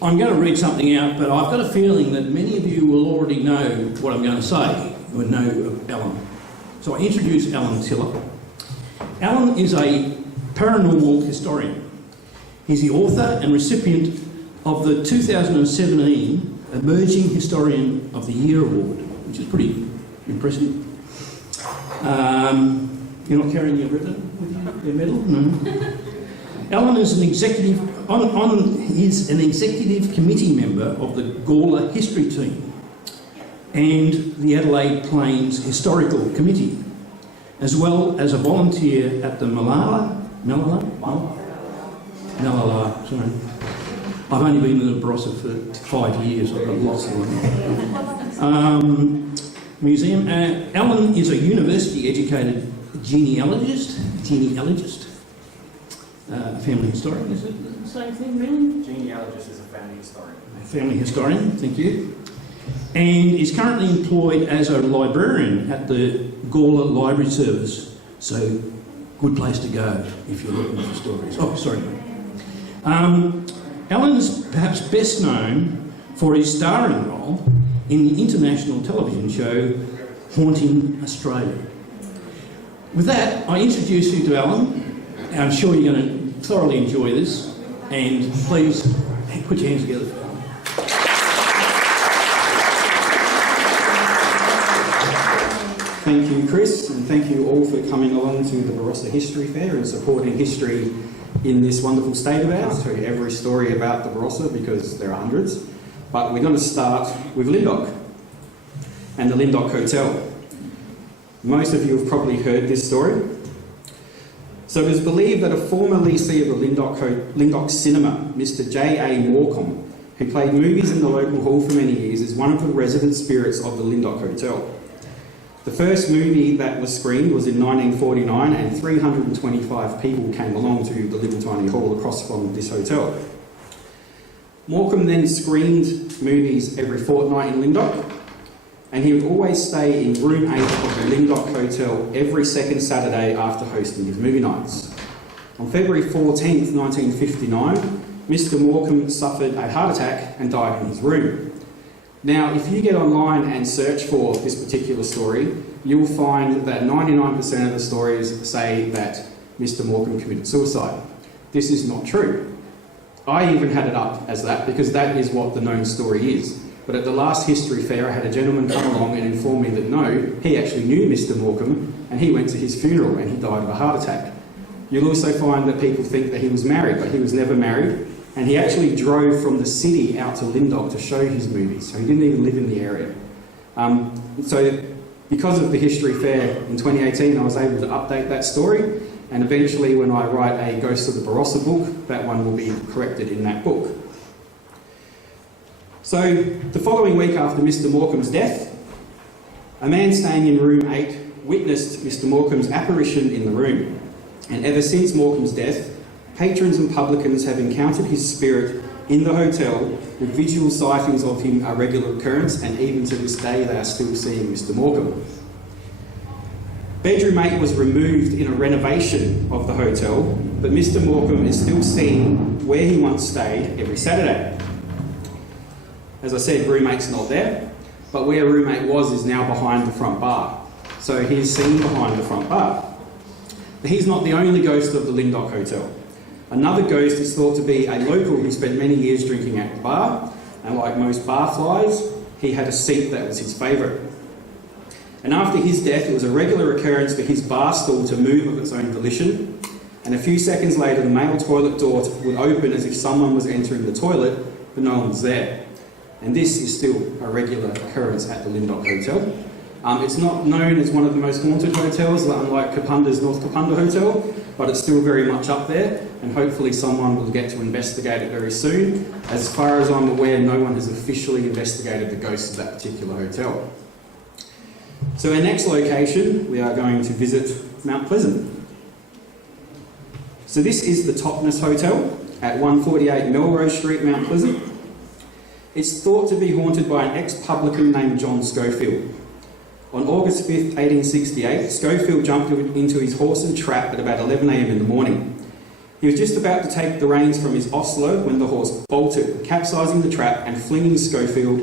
I'm going to read something out, but I've got a feeling that many of you will already know what I'm going to say, or know of Alan. So I introduce Alan Tiller. Alan is a paranormal historian. He's the author and recipient of the 2017 Emerging Historian of the Year Award, which is pretty impressive. You're not carrying your ribbon with you, your medal? No. Alan is an executive is an executive committee member of the Gawler History Team and the Adelaide Plains Historical Committee, as well as a volunteer at the Malala, sorry. I've only been in the Barossa for 5 years, I've got lots of them. Museum. Alan is a university-educated genealogist, family historian, is it the same thing really? Genealogist is a family historian. A family historian, thank you. And is currently employed as a librarian at the Gawler Library Service, so good place to go if you're looking for stories. Oh, sorry. Alan is perhaps best known for his starring role in the international television show Haunting Australia. With that, I introduce you to Alan. I'm sure you're going to thoroughly enjoy this, and please put your hands together for Alan. Thank you, Chris, and thank you all for coming along to the Barossa History Fair and supporting history in this wonderful state of ours. I'll tell you every story about the Barossa because there are hundreds, but we're going to start with Lyndoch and the Lyndoch Hotel. Most of you have probably heard this story. So it is believed that a former lessee of the Lyndoch Cinema, Mr. J.A. Morecambe, who played movies in the local hall for many years, is one of the resident spirits of the Lyndoch Hotel. The first movie that was screened was in 1949, and 325 people came along to the little tiny hall across from this hotel. Morecambe then screened movies every fortnight in Lyndoch, and he would always stay in room 8 of the Lyndoch Hotel every second Saturday after hosting his movie nights. On February 14th, 1959, Mr. Morecambe suffered a heart attack and died in his room. Now, if you get online and search for this particular story, you'll find that 99% of the stories say that Mr. Morecambe committed suicide. This is not true. I even had it up as that because that is what the known story is. But at the last history fair, I had a gentleman come along and inform me that no, he actually knew Mr. Morecambe and he went to his funeral and he died of a heart attack. You'll also find that people think that he was married, but he was never married. And he actually drove from the city out to Lyndoch to show his movies, so he didn't even live in the area. So because of the history fair in 2018, I was able to update that story, and eventually when I write a Ghosts of the Barossa book, that one will be corrected in that book. So the following week after Mr. Morecambe's death, a man staying in room 8 witnessed Mr. Morecambe's apparition in the room, and ever since Morecambe's death, patrons and publicans have encountered his spirit in the hotel, with visual sightings of him a regular occurrence, and even to this day they are still seeing Mr. Morecambe. Bedroom 8 was removed in a renovation of the hotel, but Mr. Morecambe is still seen where he once stayed every Saturday. As I said, room 8's not there, but where room 8 was is now behind the front bar. So he's seen behind the front bar. But he's not the only ghost of the Lyndoch Hotel. Another ghost is thought to be a local who spent many years drinking at the bar, and like most barflies, he had a seat that was his favourite. And after his death, it was a regular occurrence for his bar stool to move of its own volition, and a few seconds later the male toilet door would open as if someone was entering the toilet, but no one was there. And this is still a regular occurrence at the Lyndoch Hotel. It's not known as one of the most haunted hotels, unlike Kapunda's North Kapunda Hotel, but it's still very much up there, and hopefully someone will get to investigate it very soon. As far as I'm aware, no one has officially investigated the ghosts of that particular hotel. So our next location, we are going to visit Mount Pleasant. So this is the Topness Hotel at 148 Melrose Street, Mount Pleasant. It's thought to be haunted by an ex-publican named John Schofield. On August 5th, 1868, Schofield jumped into his horse and trap at about 11 a.m. in the morning. He was just about to take the reins from his ostler when the horse bolted, capsizing the trap and flinging Schofield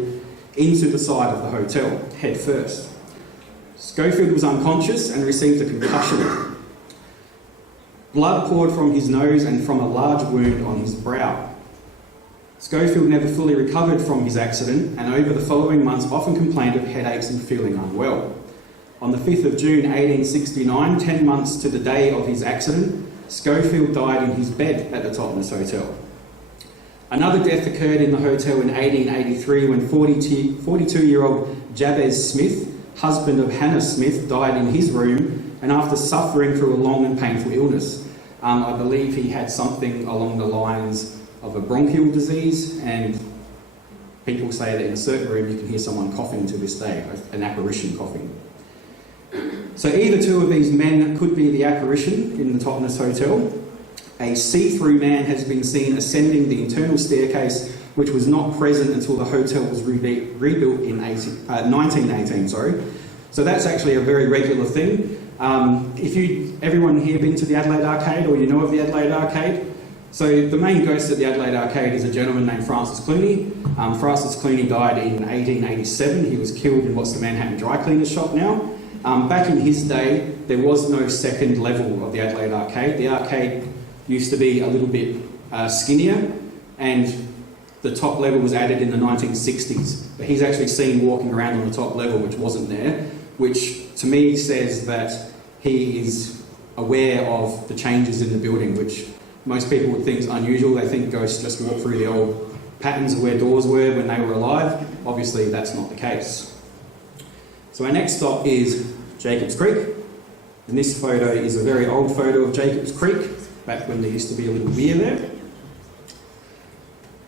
into the side of the hotel, head first. Schofield was unconscious and received a concussion. Blood poured from his nose and from a large wound on his brow. Schofield never fully recovered from his accident and over the following months often complained of headaches and feeling unwell. On the 5th of June 1869, 10 months to the day of his accident, Schofield died in his bed at the Totnes Hotel. Another death occurred in the hotel in 1883 when 42-year-old Jabez Smith, husband of Hannah Smith, died in his room and after suffering through a long and painful illness. I believe he had something along the lines of a bronchial disease, and people say that in a certain room you can hear someone coughing to this day, an apparition coughing. So either two of these men could be the apparition in the Totnes Hotel. A see-through man has been seen ascending the internal staircase, which was not present until the hotel was rebuilt in 1918. So that's actually a very regular thing. Everyone here been to the Adelaide Arcade, or you know of the Adelaide Arcade? So the main ghost at the Adelaide Arcade is a gentleman named Francis Clooney. Francis Clooney died in 1887. He was killed in what's the Manhattan dry cleaner's shop now. Back in his day, there was no second level of the Adelaide Arcade. The arcade used to be a little bit skinnier, and the top level was added in the 1960s. But he's actually seen walking around on the top level, which wasn't there, which to me says that he is aware of the changes in the building, which most people would think is unusual. They think ghosts just walk through the old patterns of where doors were when they were alive. Obviously, that's not the case. So our next stop is Jacobs Creek. And this photo is a very old photo of Jacobs Creek, back when there used to be a little weir there.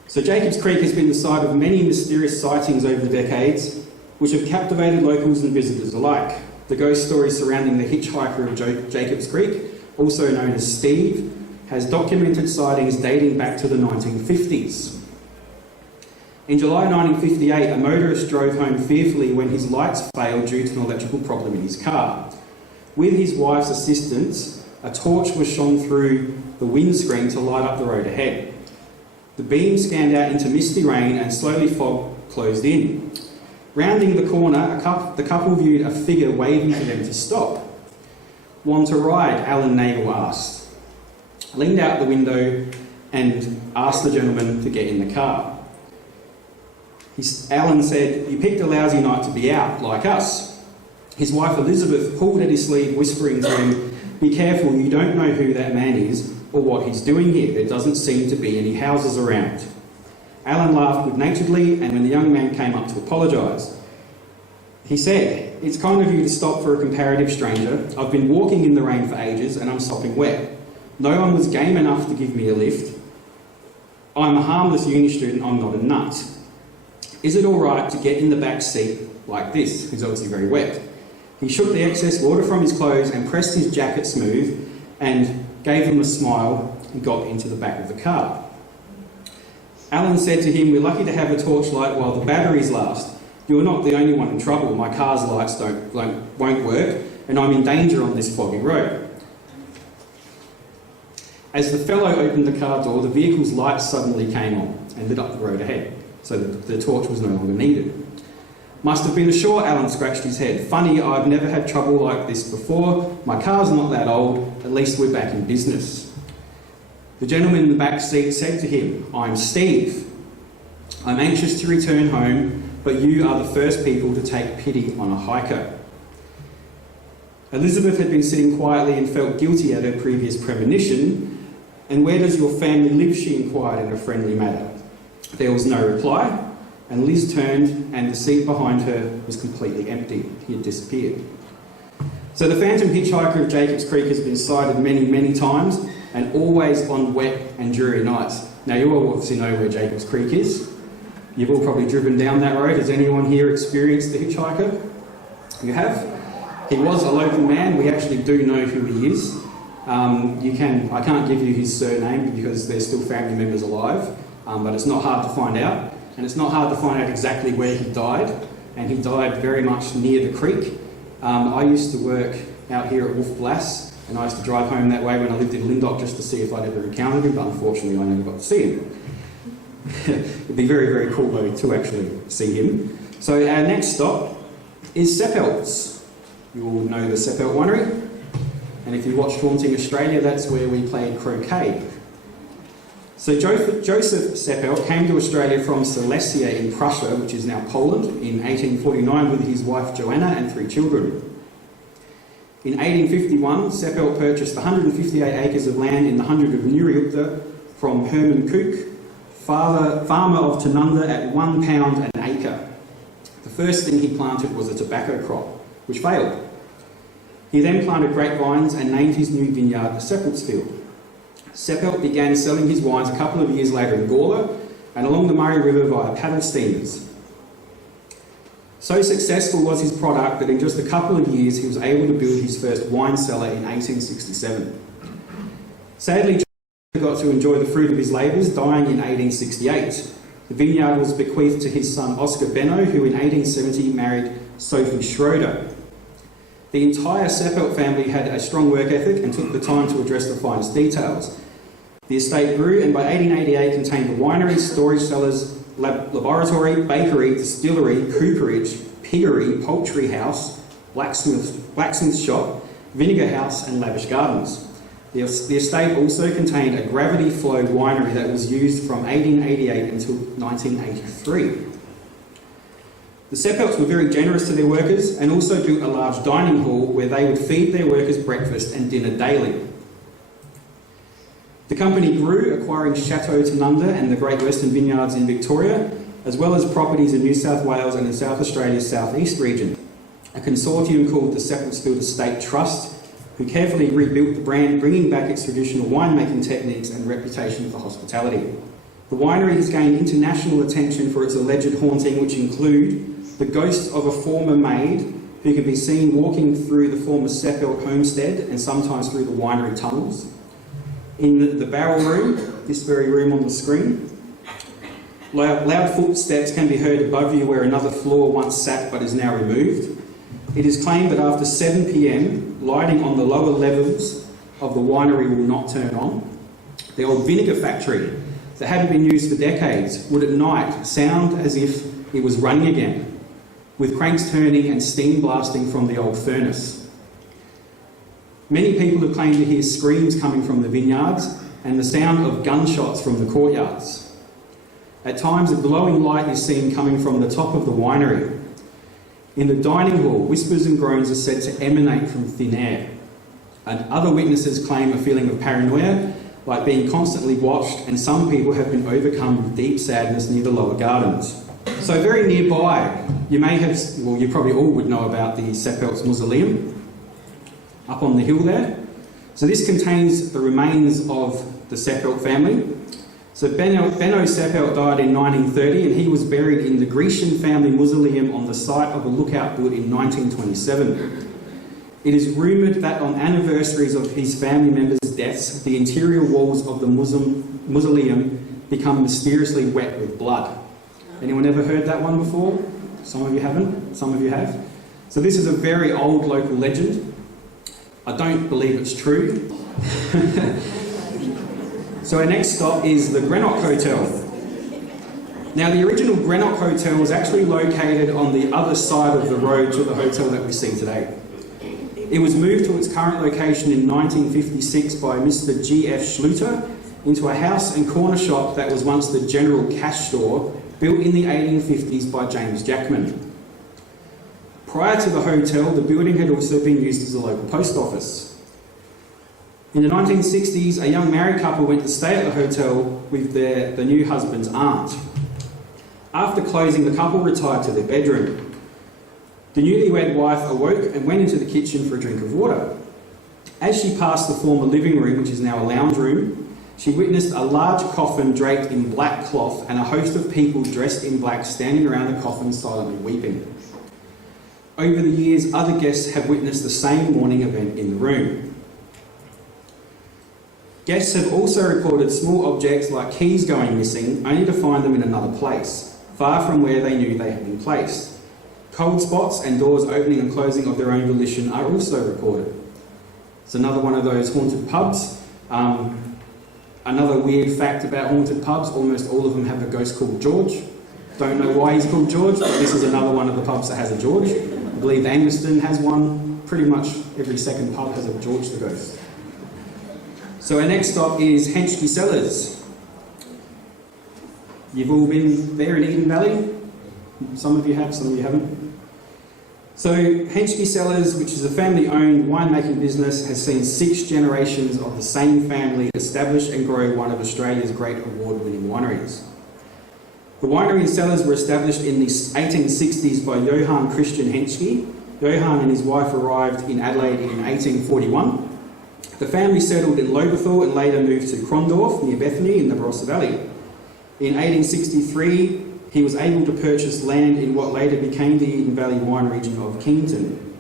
So Jacobs Creek has been the site of many mysterious sightings over the decades, which have captivated locals and visitors alike. The ghost story surrounding the hitchhiker of Jacobs Creek, also known as Steve, has documented sightings dating back to the 1950s. In July 1958, a motorist drove home fearfully when his lights failed due to an electrical problem in his car. With his wife's assistance, a torch was shone through the windscreen to light up the road ahead. The beam scanned out into misty rain and slowly fog closed in. Rounding the corner, the couple viewed a figure waving for them to stop. "Want to ride?" Alan Nagel asked. Leaned out the window and asked the gentleman to get in the car. Alan said, "You picked a lousy night to be out, like us." His wife Elizabeth pulled at his sleeve, whispering to him, "Be careful, you don't know who that man is or what he's doing here. There doesn't seem to be any houses around." Alan laughed good-naturedly, and when the young man came up to apologise, he said, "It's kind of you to stop for a comparative stranger. I've been walking in the rain for ages and I'm sopping wet. No one was game enough to give me a lift. I'm a harmless uni student, I'm not a nut. Is it all right to get in the back seat like this?" He's obviously very wet. He shook the excess water from his clothes and pressed his jacket smooth and gave him a smile and got into the back of the car. Alan said to him, "We're lucky to have a torchlight while the batteries last. You're not the only one in trouble. My car's lights won't work and I'm in danger on this foggy road." As the fellow opened the car door, the vehicle's lights suddenly came on and lit up the road ahead, so the torch was no longer needed. "Must have been a short," Alan scratched his head. "Funny, I've never had trouble like this before. My car's not that old. At least we're back in business." The gentleman in the back seat said to him, "I'm Steve. I'm anxious to return home, but you are the first people to take pity on a hiker." Elizabeth had been sitting quietly and felt guilty at her previous premonition. "And where does your family live?" she inquired in a friendly manner. There was no reply, and Liz turned and the seat behind her was completely empty. He had disappeared. So the phantom hitchhiker of Jacobs Creek has been sighted many, many times, and always on wet and dreary nights. Now you all obviously know where Jacobs Creek is. You've all probably driven down that road. Has anyone here experienced the hitchhiker? You have? He was a local man. We actually do know who he is. I can't give you his surname because there's still family members alive, but it's not hard to find out. And it's not hard to find out exactly where he died, and he died very much near the creek. I used to work out here at Wolf Blass And I used to drive home that way when I lived in Lindop just to see if I'd ever encountered him, but unfortunately I never got to see him. It'd be very, very cool though to actually see him. So our next stop is Seppelt's. You all know the Seppelt winery. And if you watched Haunting Australia, that's where we played croquet. So Joseph Seppelt came to Australia from Silesia in Prussia, which is now Poland, in 1849 with his wife Joanna and 3 children. In 1851, Seppelt purchased 158 acres of land in the 100 of Nuriukta from Herman Kook, farmer of Tanunda, at £1 an acre. The first thing he planted was a tobacco crop, which failed. He then planted grapevines and named his new vineyard the Seppeltsfield. Seppelt began selling his wines a couple of years later in Gawler and along the Murray River via paddle steamers. So successful was his product that in just a couple of years he was able to build his first wine cellar in 1867. Sadly, got to enjoy the fruit of his labours, dying in 1868. The vineyard was bequeathed to his son Oscar Benno, who in 1870 married Sophie Schroeder. The entire Seppelt family had a strong work ethic and took the time to address the finest details. The estate grew and by 1888 contained a winery, storage cellars, laboratory, bakery, distillery, cooperage, piggery, poultry house, blacksmith shop, vinegar house and lavish gardens. The estate also contained a gravity flow winery that was used from 1888 until 1983. The Seppelts were very generous to their workers and also built a large dining hall where they would feed their workers breakfast and dinner daily. The company grew, acquiring Chateau Tanunda and the Great Western Vineyards in Victoria, as well as properties in New South Wales and in South Australia's southeast region. A consortium called the Seppeltsfield Estate Trust, who carefully rebuilt the brand, bringing back its traditional winemaking techniques and reputation for hospitality. The winery has gained international attention for its alleged haunting, which include the ghosts of a former maid who can be seen walking through the former Seppelt homestead and sometimes through the winery tunnels. In the barrel room, this very room on the screen, loud footsteps can be heard above you where another floor once sat but is now removed. It is claimed that after 7 p.m, lighting on the lower levels of the winery will not turn on. The old vinegar factory that hadn't been used for decades would at night sound as if it was running again, with cranks turning and steam blasting from the old furnace. Many people have claimed to hear screams coming from the vineyards and the sound of gunshots from the courtyards. At times, a glowing light is seen coming from the top of the winery. In the dining hall, whispers and groans are said to emanate from thin air, and other witnesses claim a feeling of paranoia, like being constantly watched, and some people have been overcome with deep sadness near the lower gardens. So very nearby, you probably all would know about the Seppelts Mausoleum, up on the hill there. So this contains the remains of the Seppelt family. So Benno Seppelt died in 1930 and he was buried in the Grecian family mausoleum on the site of a lookout built in 1927. It is rumoured that on anniversaries of his family members' deaths, the interior walls of the mausoleum become mysteriously wet with blood. Anyone ever heard that one before? Some of you haven't, some of you have. So this is a very old local legend. I don't believe it's true. So our next stop is the Greenock Hotel. Now the original Greenock Hotel was actually located on the other side of the road to the hotel that we see today. It was moved to its current location in 1956 by Mr. G.F. Schluter into a house and corner shop that was once the General Cash Store, built in the 1850s by James Jackman. Prior to the hotel, the building had also been used as a local post office. In the 1960s, a young married couple went to stay at the hotel with the new husband's aunt. After closing, the couple retired to their bedroom. The newlywed wife awoke and went into the kitchen for a drink of water. As she passed the former living room, which is now a lounge room, she witnessed a large coffin draped in black cloth and a host of people dressed in black standing around the coffin silently weeping. Over the years, other guests have witnessed the same mourning event in the room. Guests have also reported small objects like keys going missing, only to find them in another place, far from where they knew they had been placed. Cold spots and doors opening and closing of their own volition are also reported. It's another one of those haunted pubs. Another weird fact about haunted pubs, almost all of them have a ghost called George. Don't know why he's called George, but this is another one of the pubs that has a George. I believe Anguston has one. Pretty much every second pub has a George the Ghost. So our next stop is Henschke Cellars. You've all been there in Eden Valley? Some of you have, some of you haven't. So Henschke Cellars, which is a family-owned winemaking business, has seen 6 generations of the same family establish and grow one of Australia's great award-winning wineries. The winery and cellars were established in the 1860s by Johann Christian Henschke. Johann and his wife arrived in Adelaide in 1841. The family settled in Lobethal and later moved to Krondorf near Bethany in the Barossa Valley. In 1863, he was able to purchase land in what later became the Eden Valley wine region of Kington.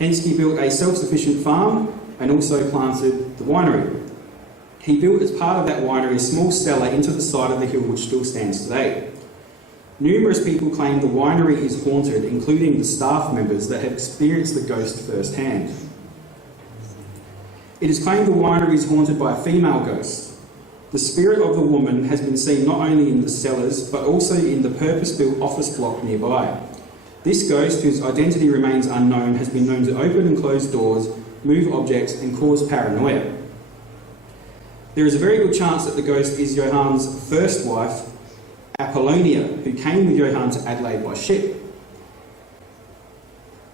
Henschke built a self-sufficient farm and also planted the winery. He built as part of that winery a small cellar into the side of the hill which still stands today. Numerous people claim the winery is haunted, including the staff members that have experienced the ghost firsthand. It is claimed the winery is haunted by a female ghost. The spirit of the woman has been seen not only in the cellars, but also in the purpose-built office block nearby. This ghost, whose identity remains unknown, has been known to open and close doors, move objects, and cause paranoia. There is a very good chance that the ghost is Johann's first wife, Apollonia, who came with Johann to Adelaide by ship.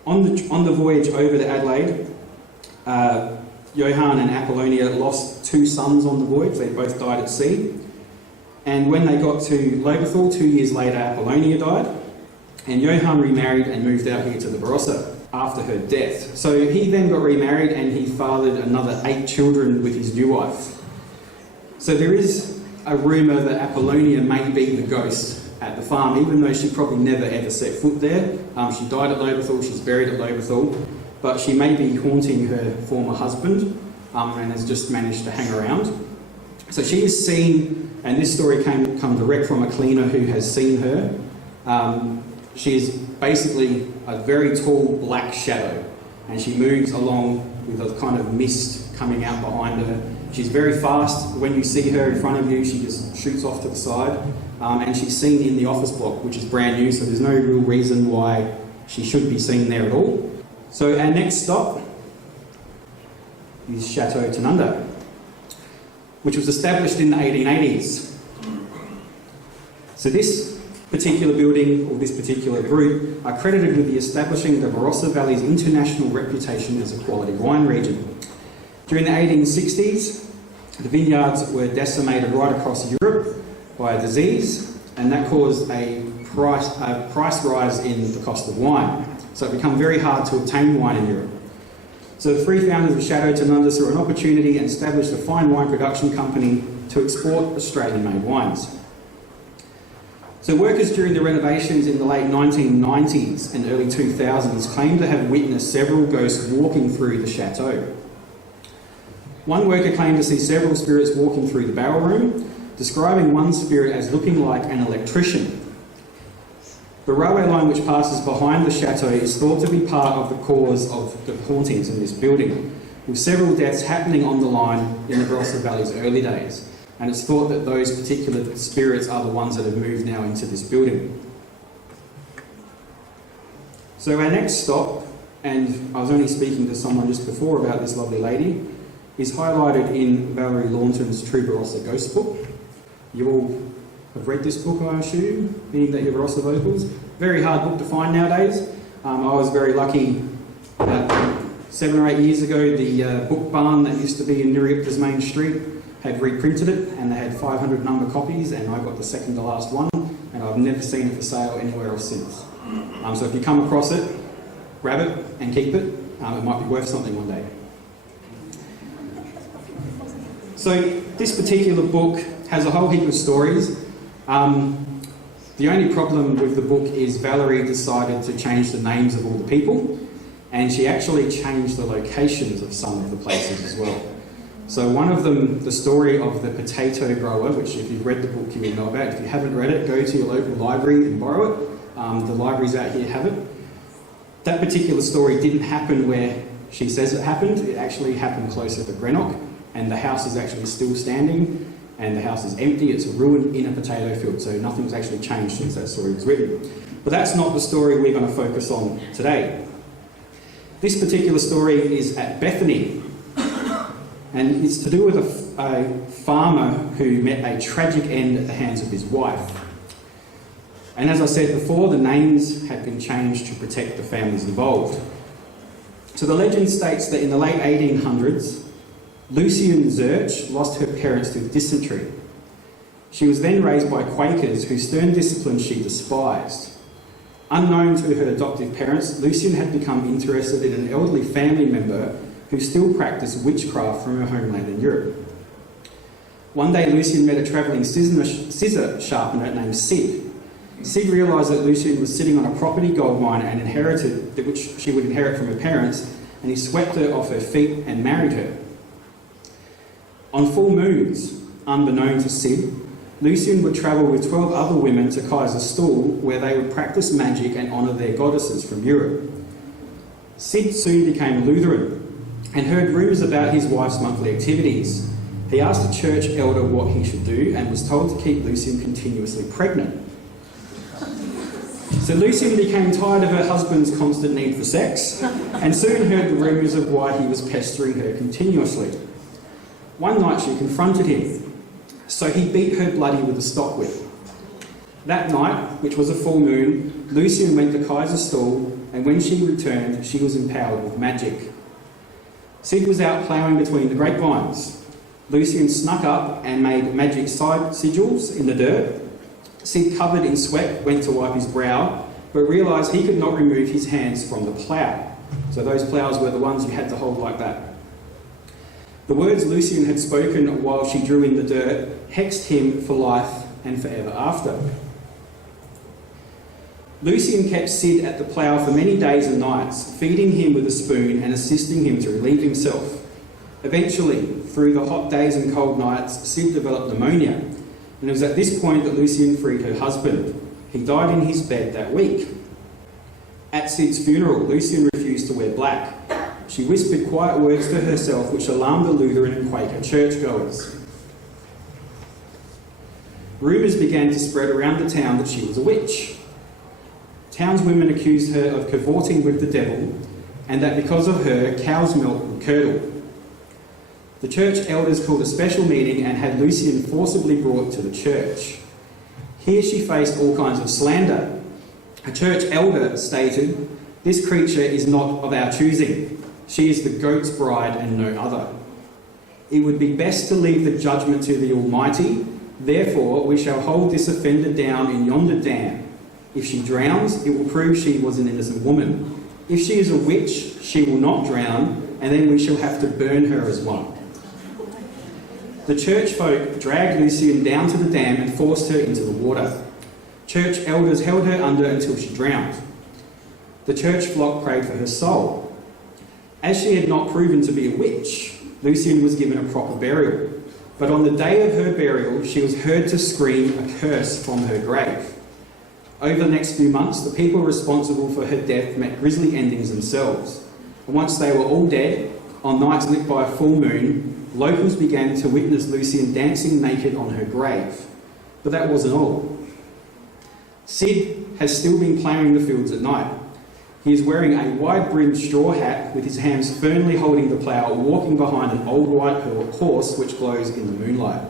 On the voyage over to Adelaide, Johann and Apollonia lost 2 sons on the voyage. They both died at sea. And when they got to Lobethal, 2 years later, Apollonia died. And Johann remarried and moved out here to the Barossa after her death. So he then got remarried and he fathered another 8 children with his new wife. So there is a rumour that Apollonia may be the ghost at the farm, even though she probably never ever set foot there. She died at Lobethal, she's buried at Lobethal. But she may be haunting her former husband and has just managed to hang around. So she is seen, and this story come direct from a cleaner who has seen her. She is basically a very tall black shadow, and she moves along with a kind of mist coming out behind her. She's very fast. When you see her in front of you, she just shoots off to the side. And she's seen in the office block, which is brand new, so there's no real reason why she should be seen there at all. So our next stop is Chateau Tanunda, which was established in the 1880s. So this particular building, or this particular group, are credited with the establishing the Barossa Valley's international reputation as a quality wine region. During the 1860s, the vineyards were decimated right across Europe by a disease, and that caused a price rise in the cost of wine. So it became very hard to obtain wine in Europe. So the 3 founders of Chateau Tanunda saw an opportunity and established a fine wine production company to export Australian-made wines. So workers during the renovations in the late 1990s and early 2000s claimed to have witnessed several ghosts walking through the chateau. One worker claimed to see several spirits walking through the barrel room, describing one spirit as looking like an electrician. The railway line which passes behind the chateau is thought to be part of the cause of the hauntings in this building, with several deaths happening on the line in the Barossa Valley's early days. And it's thought that those particular spirits are the ones that have moved now into this building. So our next stop, and I was only speaking to someone just before about this lovely lady, is highlighted in Valerie Launton's True Barossa Ghost book. You all have read this book, I assume, meaning that you're Barossa locals. Very hard book to find nowadays. I was very lucky about 7 or 8 years ago, the book barn that used to be in Nuripta's main street had reprinted it, and they had 500 number copies, and I got the second to last one, and I've never seen it for sale anywhere else since. So if you come across it, grab it and keep it. It might be worth something one day. So this particular book has a whole heap of stories. The only problem with the book is Valerie decided to change the names of all the people, and she actually changed the locations of some of the places as well. So one of them, the story of the potato grower, which if you've read the book you will know about. If you haven't read it, go to your local library and borrow it. The libraries out here have it. That particular story didn't happen where she says it happened. It actually happened closer to Greenock, and the house is actually still standing, and the house is empty. It's a ruin in a potato field, so nothing's actually changed since that story was written. But that's not the story we're going to focus on today. This particular story is at Bethany, and it's to do with a farmer who met a tragic end at the hands of his wife. And as I said before, the names had been changed to protect the families involved. So the legend states that in the late 1800s, Lucian Zurch lost her parents to dysentery. She was then raised by Quakers whose stern discipline she despised. Unknown to her adoptive parents, Lucian had become interested in an elderly family member who still practiced witchcraft from her homeland in Europe. One day, Lucian met a travelling scissor sharpener named Sid. Sid realised that Lucian was sitting on a property gold mine and which she would inherit from her parents, and he swept her off her feet and married her. On full moons, unbeknown to Sid, Lucian would travel with 12 other women to Kaiserstuhl, where they would practice magic and honour their goddesses from Europe. Sid soon became Lutheran and heard rumours about his wife's monthly activities. He asked a church elder what he should do and was told to keep Lucian continuously pregnant. So Lucian became tired of her husband's constant need for sex and soon heard the rumours of why he was pestering her continuously. One night she confronted him, so he beat her bloody with a stockwhip. That night, which was a full moon, Lucian went to Kaiserstuhl, and when she returned, she was empowered with magic. Sid was out ploughing between the grapevines. Lucian snuck up and made magic side sigils in the dirt. Sid, covered in sweat, went to wipe his brow, but realised he could not remove his hands from the plough. So those ploughs were the ones you had to hold like that. The words Lucian had spoken while she drew in the dirt hexed him for life and forever after. Lucian kept Sid at the plough for many days and nights, feeding him with a spoon and assisting him to relieve himself. Eventually, through the hot days and cold nights, Sid developed pneumonia, and it was at this point that Lucian freed her husband. He died in his bed that week. At Sid's funeral, Lucian refused to wear black. She whispered quiet words to herself which alarmed the Lutheran and Quaker churchgoers. Rumours began to spread around the town that she was a witch. Townswomen accused her of cavorting with the devil, and that because of her, cow's milk would curdle. The church elders called a special meeting and had Lucian forcibly brought to the church. Here she faced all kinds of slander. A church elder stated, "This creature is not of our choosing. She is the goat's bride and no other. It would be best to leave the judgment to the Almighty. Therefore, we shall hold this offender down in yonder dam. If she drowns, it will prove she was an innocent woman. If she is a witch, she will not drown, and then we shall have to burn her as one." The church folk dragged Lucian down to the dam and forced her into the water. Church elders held her under until she drowned. The church flock prayed for her soul. As she had not proven to be a witch, Lucian was given a proper burial. But on the day of her burial, she was heard to scream a curse from her grave. Over the next few months, the people responsible for her death met grisly endings themselves. And once they were all dead, on nights lit by a full moon, locals began to witness Lucian dancing naked on her grave. But that wasn't all. Sid has still been ploughing the fields at night. He is wearing a wide-brimmed straw hat with his hands firmly holding the plough, walking behind an old white horse which glows in the moonlight.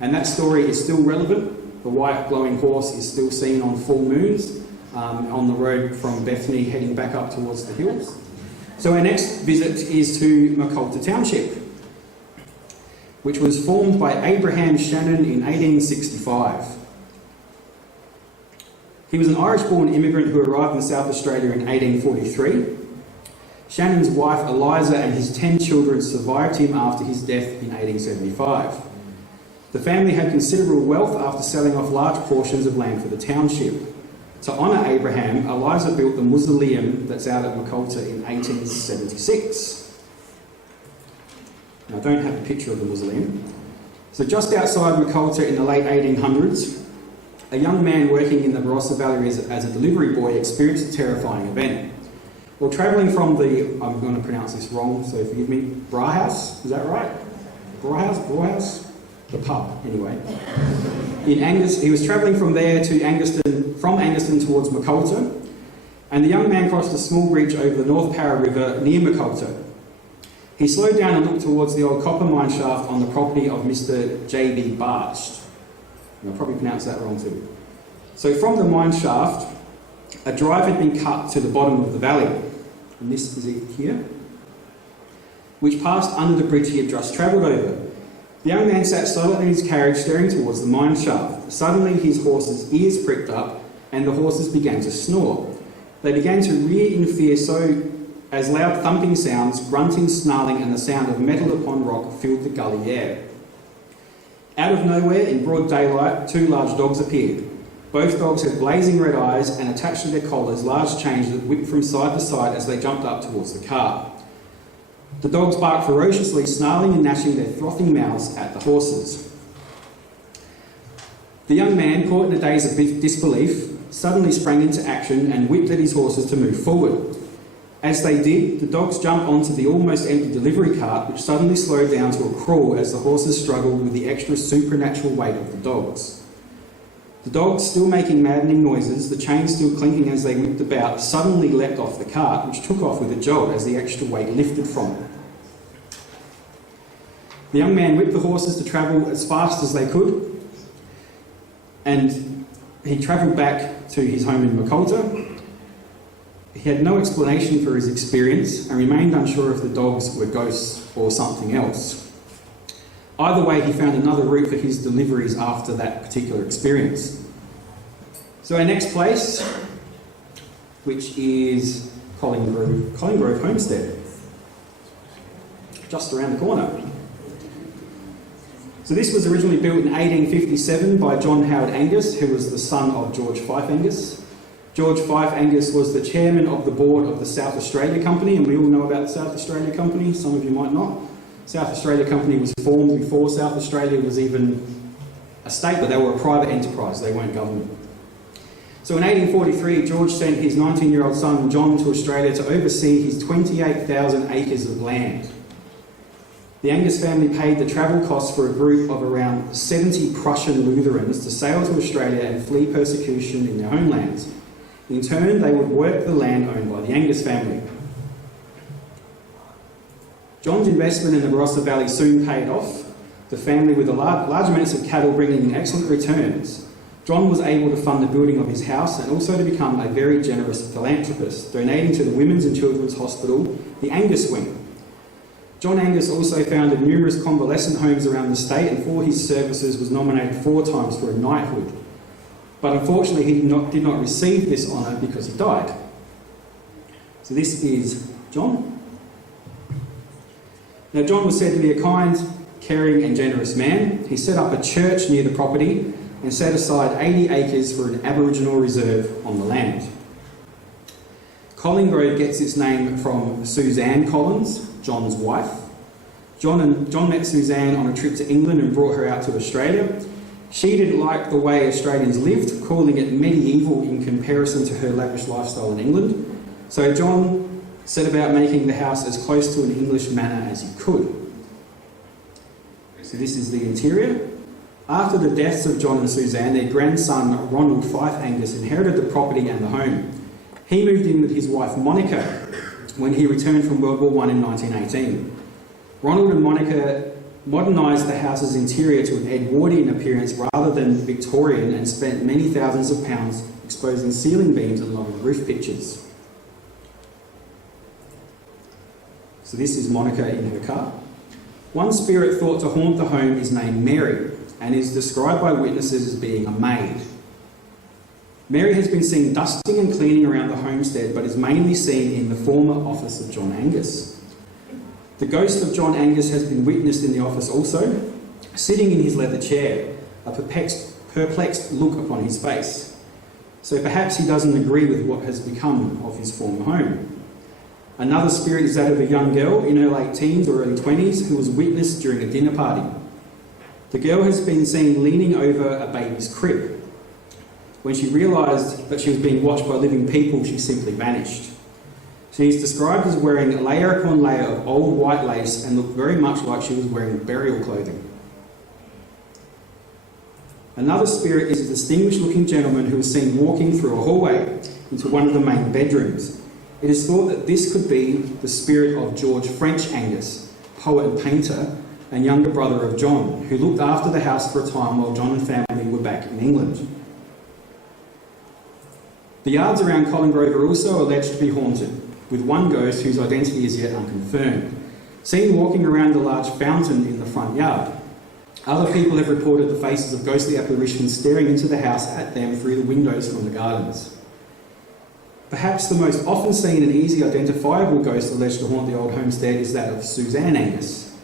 And that story is still relevant. The white glowing horse is still seen on full moons on the road from Bethany heading back up towards the hills. So our next visit is to Macolta Township, which was formed by Abraham Shannon in 1865. He was an Irish-born immigrant who arrived in South Australia in 1843. Shannon's wife Eliza and his 10 children survived him after his death in 1875. The family had considerable wealth after selling off large portions of land for the township. To honour Abraham, Eliza built the mausoleum that's out at Macolta in 1876. Now, I don't have a picture of the mausoleum. So just outside Macolta in the late 1800s, a young man working in the Barossa Valley as a delivery boy experienced a terrifying event. Well, travelling from the, I'm going to pronounce this wrong, so forgive me, Brauhaus, is that right? Brauhaus? The pub, anyway. In Angus, he was travelling from there to from Angaston towards Macolta, and the young man crossed a small bridge over the North Para River near Macolta. He slowed down and looked towards the old copper mine shaft on the property of Mr. J.B. Barst. And I probably pronounced that wrong too. So from the mine shaft, a drive had been cut to the bottom of the valley, and this is it here, which passed under the bridge he had just travelled over. The young man sat silently in his carriage, staring towards the mine shaft. Suddenly his horse's ears pricked up, and the horses began to snore. They began to rear in fear so as loud thumping sounds, grunting, snarling, and the sound of metal upon rock filled the gully air. Out of nowhere, in broad daylight, two large dogs appeared. Both dogs had blazing red eyes and attached to their collars large chains that whipped from side to side as they jumped up towards the car. The dogs barked ferociously, snarling and gnashing their frothing mouths at the horses. The young man, caught in a daze of disbelief, suddenly sprang into action and whipped at his horses to move forward. As they did, the dogs jumped onto the almost empty delivery cart, which suddenly slowed down to a crawl as the horses struggled with the extra supernatural weight of the dogs. The dogs, still making maddening noises, the chains still clinking as they whipped about, suddenly leapt off the cart, which took off with a jolt as the extra weight lifted from it. The young man whipped the horses to travel as fast as they could, and he travelled back to his home in Macolta. He had no explanation for his experience and remained unsure if the dogs were ghosts or something else. Either way, he found another route for his deliveries after that particular experience. So our next place, which is Colling Grove Homestead, just around the corner. So this was originally built in 1857 by John Howard Angus, who was the son of George Fife Angus. George Fife Angus was the chairman of the board of the South Australia Company, and we all know about the South Australia Company, some of you might not. South Australia Company was formed before South Australia was even a state, but they were a private enterprise, they weren't government. So in 1843, George sent his 19-year-old son John to Australia to oversee his 28,000 acres of land. The Angus family paid the travel costs for a group of around 70 Prussian Lutherans to sail to Australia and flee persecution in their homelands. In turn, they would work the land owned by the Angus family. John's investment in the Barossa Valley soon paid off, the family with large amounts of cattle bringing in excellent returns. John was able to fund the building of his house and also to become a very generous philanthropist, donating to the Women's and Children's Hospital, the Angus Wing. John Angus also founded numerous convalescent homes around the state, and for his services was nominated 4 times for a knighthood. But unfortunately he did not receive this honour because he died. So this is John. Now John was said to be a kind, caring and generous man. He set up a church near the property and set aside 80 acres for an Aboriginal reserve on the land. Colling Grove gets its name from Suzanne Collins, John's wife. John met Suzanne on a trip to England and brought her out to Australia. She didn't like the way Australians lived, calling it medieval in comparison to her lavish lifestyle in England. So John set about making the house as close to an English manor as he could. So this is the interior. After the deaths of John and Suzanne, their grandson Ronald Fife Angus inherited the property and the home. He moved in with his wife Monica when he returned from World War I in 1918. Ronald and Monica modernised the house's interior to an Edwardian appearance rather than Victorian, and spent many thousands of pounds exposing ceiling beams and lowered roof pitches. So this is Monica in her car. One spirit thought to haunt the home is named Mary and is described by witnesses as being a maid. Mary has been seen dusting and cleaning around the homestead, but is mainly seen in the former office of John Angus. The ghost of John Angus has been witnessed in the office also, sitting in his leather chair, a perplexed look upon his face. So perhaps he doesn't agree with what has become of his former home. Another spirit is that of a young girl in her late teens or early 20s who was witnessed during a dinner party. The girl has been seen leaning over a baby's crib. When she realised that she was being watched by living people, she simply vanished. She is described as wearing layer upon layer of old white lace and looked very much like she was wearing burial clothing. Another spirit is a distinguished-looking gentleman who was seen walking through a hallway into one of the main bedrooms. It is thought that this could be the spirit of George French Angus, poet and painter, and younger brother of John, who looked after the house for a time while John and family were back in England. The yards around Colin Grove are also alleged to be haunted, with one ghost whose identity is yet unconfirmed, seen walking around a large fountain in the front yard. Other people have reported the faces of ghostly apparitions staring into the house at them through the windows from the gardens. Perhaps the most often seen and easily identifiable ghost alleged to haunt the old homestead is that of Suzanne Angus.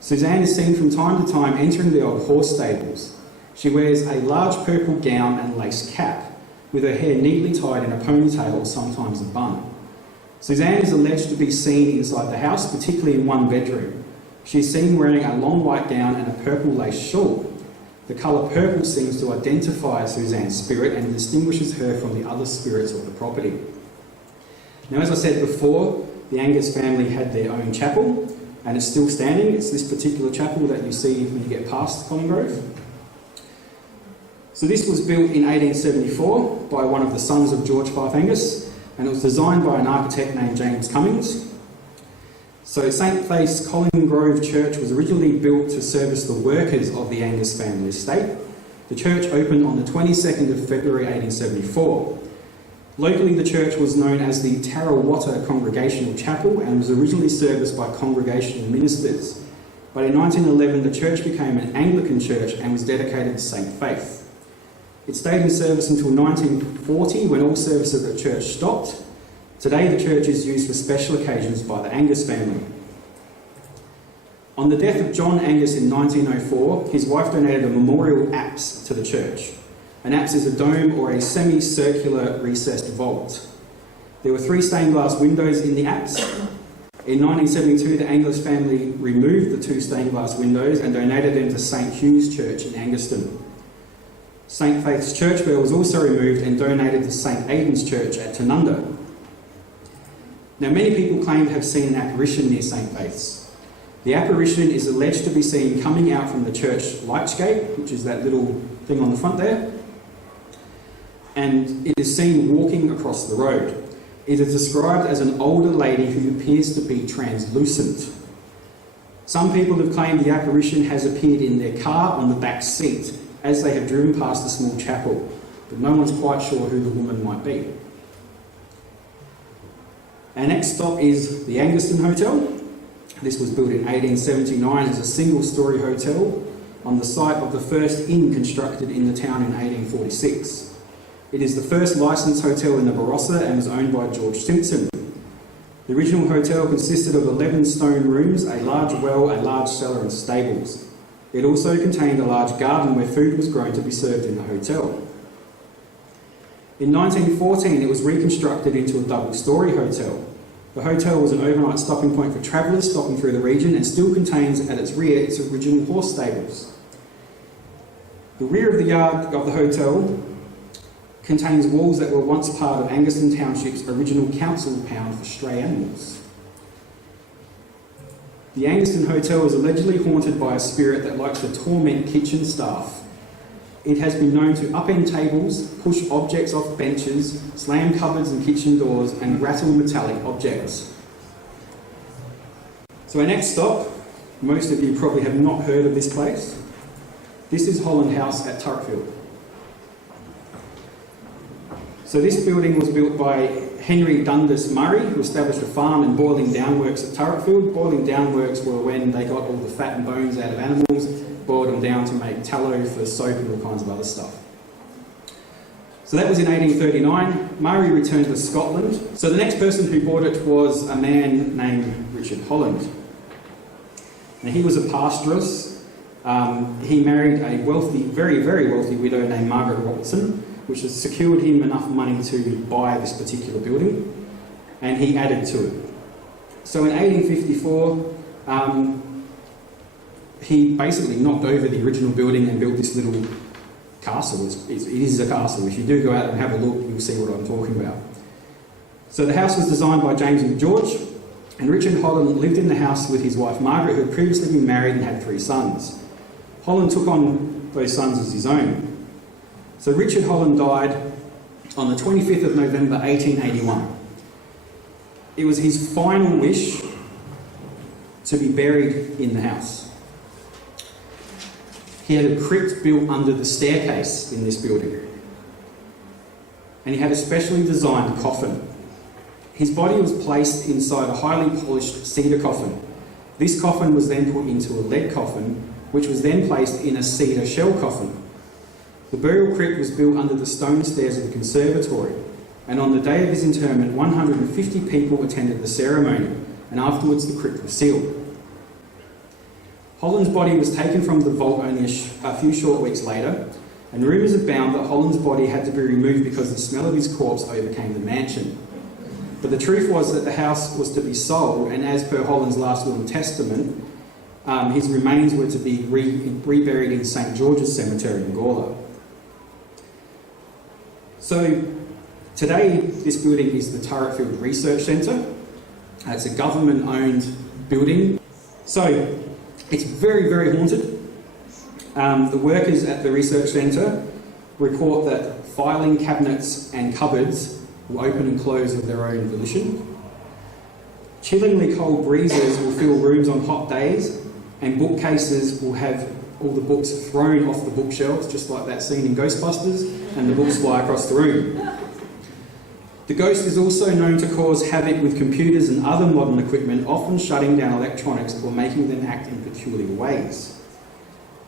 Suzanne is seen from time to time entering the old horse stables. She wears a large purple gown and lace cap, with her hair neatly tied in a ponytail or sometimes a bun. Suzanne is alleged to be seen inside the house, particularly in one bedroom. She is seen wearing a long white gown and a purple lace shawl. The colour purple seems to identify Suzanne's spirit and distinguishes her from the other spirits of the property. Now, as I said before, the Angus family had their own chapel, and it's still standing. It's this particular chapel that you see when you get past Colin Grove. So this was built in 1874 by one of the sons of George Fife Angus, and it was designed by an architect named James Cummings. So St. Faith's Colin Grove Church was originally built to service the workers of the Angus family estate. The church opened on the 22nd of February 1874. Locally, the church was known as the Tarrawonga Congregational Chapel and was originally serviced by congregational ministers. But in 1911, the church became an Anglican church and was dedicated to St. Faith. It stayed in service until 1940, when all services at the church stopped. Today, the church is used for special occasions by the Angus family. On the death of John Angus in 1904, his wife donated a memorial apse to the church. An apse is a dome or a semicircular recessed vault. There were 3 stained glass windows in the apse. In 1972, the Angus family removed the 2 stained glass windows and donated them to St. Hugh's Church in Angaston. St. Faith's church bell was also removed and donated to St. Aidan's Church at Tanunda. Now, many people claim to have seen an apparition near St. Faith's. The apparition is alleged to be seen coming out from the church lightscape, which is that little thing on the front there, and it is seen walking across the road. It is described as an older lady who appears to be translucent. Some people have claimed the apparition has appeared in their car on the back seat as they have driven past the small chapel, but no one's quite sure who the woman might be. Our next stop is the Angaston Hotel. This was built in 1879 as a single-storey hotel on the site of the first inn constructed in the town in 1846. It is the first licensed hotel in the Barossa and was owned by George Simpson. The original hotel consisted of 11 stone rooms, a large well, a large cellar and stables. It also contained a large garden where food was grown to be served in the hotel. In 1914, it was reconstructed into a double-storey hotel. The hotel was an overnight stopping point for travellers stopping through the region and still contains at its rear its original horse stables. The rear of the yard of the hotel contains walls that were once part of Angaston Township's original council pound for stray animals. The Angaston Hotel is allegedly haunted by a spirit that likes to torment kitchen staff. It has been known to upend tables, push objects off benches, slam cupboards and kitchen doors, and rattle metallic objects. So our next stop, most of you probably have not heard of this place. This is Holland House at Turretfield. So this building was built by Henry Dundas Murray, who established a farm and boiling down works at Turretfield. Boiling down works were when they got all the fat and bones out of animals, boiled them down to make tallow for soap and all kinds of other stuff. So that was in 1839. Murray returned to Scotland. So the next person who bought it was a man named Richard Holland. Now he was a pastoralist. He married a wealthy, very, very wealthy widow named Margaret Robertson, which has secured him enough money to buy this particular building, and he added to it. So in 1854, he basically knocked over the original building and built this little castle. It is a castle. If you do go out and have a look, you'll see what I'm talking about. So the house was designed by James and George, and Richard Holland lived in the house with his wife Margaret, who had previously been married and had 3 sons. Holland took on those sons as his own. So Richard Holland died on the 25th of November 1881. It was his final wish to be buried in the house. He had a crypt built under the staircase in this building, and he had a specially designed coffin. His body was placed inside a highly polished cedar coffin. This coffin was then put into a lead coffin, which was then placed in a cedar shell coffin. The burial crypt was built under the stone stairs of the conservatory, and on the day of his interment, 150 people attended the ceremony, and afterwards the crypt was sealed. Holland's body was taken from the vault only a few short weeks later, and rumours abound that Holland's body had to be removed because the smell of his corpse overcame the mansion. But the truth was that the house was to be sold, and as per Holland's last will and testament, his remains were to be reburied in St George's Cemetery in Gawler. So today this building is the Turretfield Research Centre. It's a government-owned building. So it's very, very haunted. The workers at the research centre report that filing cabinets and cupboards will open and close of their own volition. Chillingly cold breezes will fill rooms on hot days, and bookcases will have all the books thrown off the bookshelves, just like that scene in Ghostbusters, and the books fly across the room. The ghost is also known to cause havoc with computers and other modern equipment, often shutting down electronics or making them act in peculiar ways.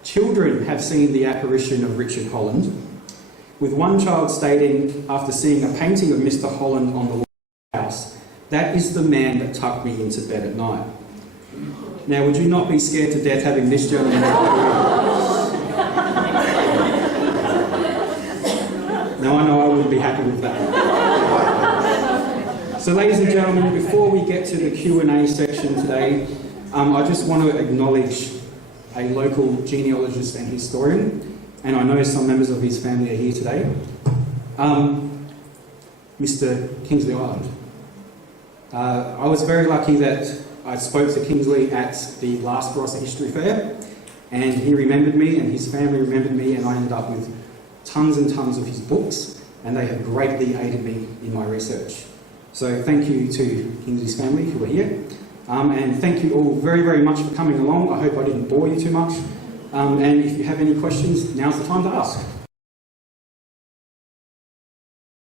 Children have seen the apparition of Richard Holland, with one child stating, after seeing a painting of Mr. Holland on the wall of the house, "That is the man that tucked me into bed at night." Now, would you not be scared to death having this gentleman? Now, I know I wouldn't be happy with that. So, ladies and gentlemen, before we get to the Q&A section today, I just want to acknowledge a local genealogist and historian, and I know some members of his family are here today, Mr. Kingsley Ireland. I was very lucky that I spoke to Kingsley at the last Barossa History Fair, and he remembered me and his family remembered me, and I ended up with tons and tons of his books, and they have greatly aided me in my research. So thank you to Kingsley's family who are here, and thank you all very, very much for coming along. I hope I didn't bore you too much, and if you have any questions, now's the time to ask.